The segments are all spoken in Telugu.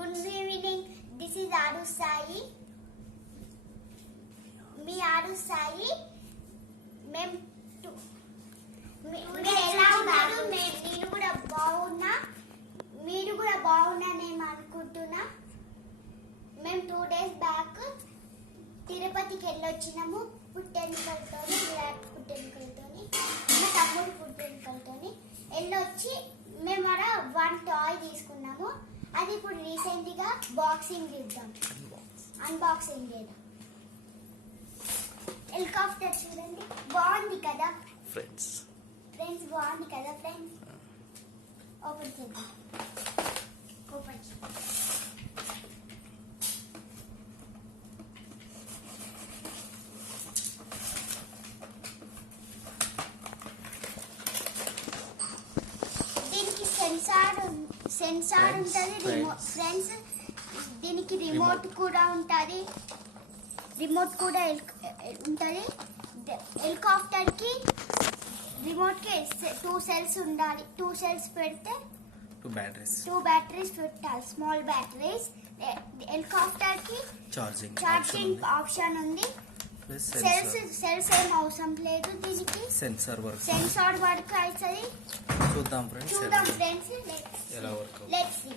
Good evening. This is Aru Sai. Me Aru Sai. మీరు ఎలా ఉన్నారు? నేను కూడా బాగున్నా. మీరు కూడా బాగున్నానేమో అనుకుంటున్నా. మేము 2 days బ్యాక్ తిరుపతికి వెళ్ళొచ్చినాము. పుట్టెనికలతోని, విరాట్ పుట్టెనికలతోని, మా తమ్ముడు పుట్టెనికలతోని వెళ్ళొచ్చి మేము అక్కడ 1 టాయ్ తీసుకున్నాము. అది ఇప్పుడు రీసెంట్ గా బాక్సింగ్ చేద్దాం, అన్బాక్సింగ్ చేద్దాం. హెలికాప్టర్ చూడండి, బాగుంది కదా ఫ్రెండ్స్. బాగుంది కదా ఫ్రెండ్స్. ఓపెన్ చేద్దాం. ఓపెన్ దీనికి సెన్సార్ ఉంటుంది ఫ్రెండ్స్. దీనికి రిమోట్ కూడా ఉంటుంది. హెలికాప్టర్ కి రిమోట్ కి 2 cells ఉండాలి. 2 cells పెడితే 2 బ్యాటరీస్ పెట్టాలి, స్మాల్ బ్యాటరీస్. హెలికాప్టర్ కి ఛార్జింగ్ ఆప్షన్ ఉంది. సెల్స్ ఏం అవసరం లేదు. దీనికి సెన్సార్ వర్క్ అవుతుంది. చూద్దాం ఫ్రెండ్స్. Let's see.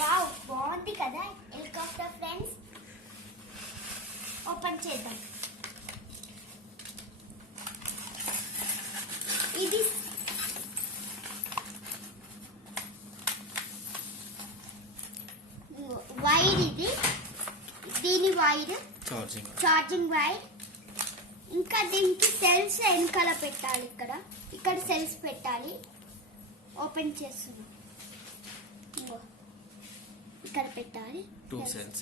వావ్, బాగుంది కదా హెలికాప్టర్ ఫ్రెండ్స్. ఓపెన్ చేద్దాం. ఇది వైర్, దీని వైర్ ఛార్జింగ్ వైర్. ఇంకా దీనికి సెల్స్ వెనకాల పెట్టాలి. ఇక్కడ సెల్స్ పెట్టాలి. ఓపెన్ చేస్తున్నాం. ఇక్కడ పెట్టాలి. 2 cells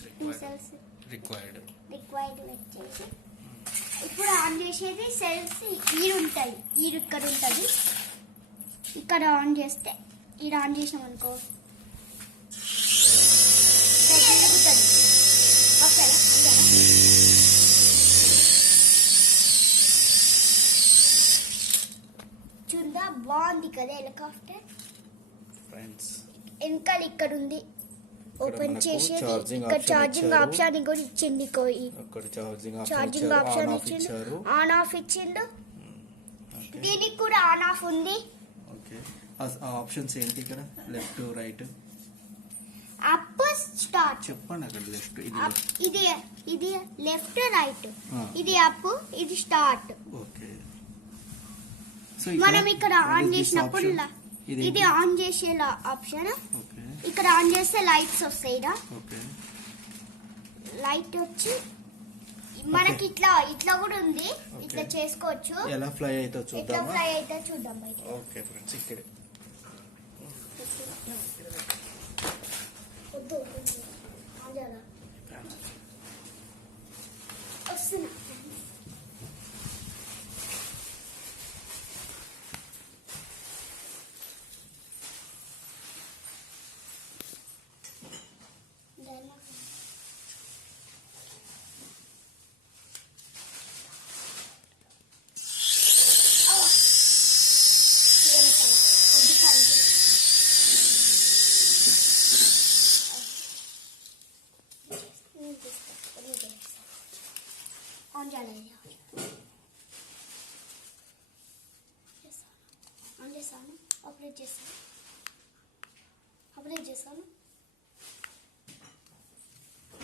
రిక్వైర్డ్ పెట్టేసి ఇప్పుడు ఆన్ చేసేది. సెల్స్ ఉంటాయి. ఇక్కడ ఉంటుంది. ఇక్కడ ఆన్ చేస్తే, ఆన్ చేసినాం అనుకో చూద్దా, బాగుంది కదా హెలికాప్టర్ ఫ్రెండ్స్. వెనకాల ఇక్కడ ఉంది. ఓపెన్ చేసేది. ఇక్కడ ఛార్జింగ్ ఆప్షన్ కూడా ఇచ్చింది. ఛార్జింగ్ ఆప్షన్ ఇచ్చిండు, ఆన్ ఆఫ్ ఇచ్చిండు. దీనికి కూడా ఆన్ ఆఫ్ ఉంది. ఆప్షన్స్ ఏంటి ఇక్కడ? Left, right, up, start. చెప్పండి. అక్కడ లెఫ్ట్, ఇది లెఫ్ట్, రైట్. ఇది అప్, ఇది స్టార్ట్. ఓకే. మనం ఇక్కడ ఆన్ చేసినప్పుడు ఇది ఆన్ చేసే ఆప్షన్. ఇక్కడ ఆన్ చేస్తే లైట్స్ వస్తాయి. లైట్ వచ్చి మనకి ఇట్లా కూడా ఉంది. ఇట్లా చేసుకోవచ్చు. ఎలా ఫ్లై అయితే చూద్దాం బయట. ఓకే ఫ్రెండ్స్, ఇక్కడే వస్తున్నా. ఆన్ చేశాను. ఆపరేట్ చేశాను.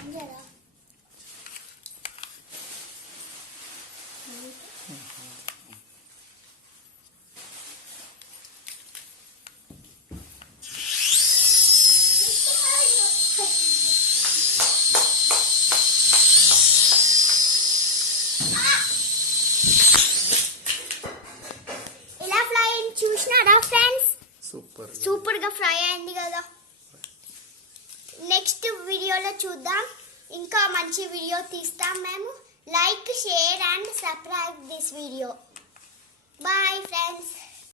ఆన్ చేయాలా? చూసినారా ఫ్రెండ్స్? సూపర్ గా ఫ్రై అయింది కదా. నెక్స్ట్ వీడియోలో చూద్దాం. ఇంకా మంచి వీడియో తీస్తాం మేము. Like, share and subscribe this video. Bye friends.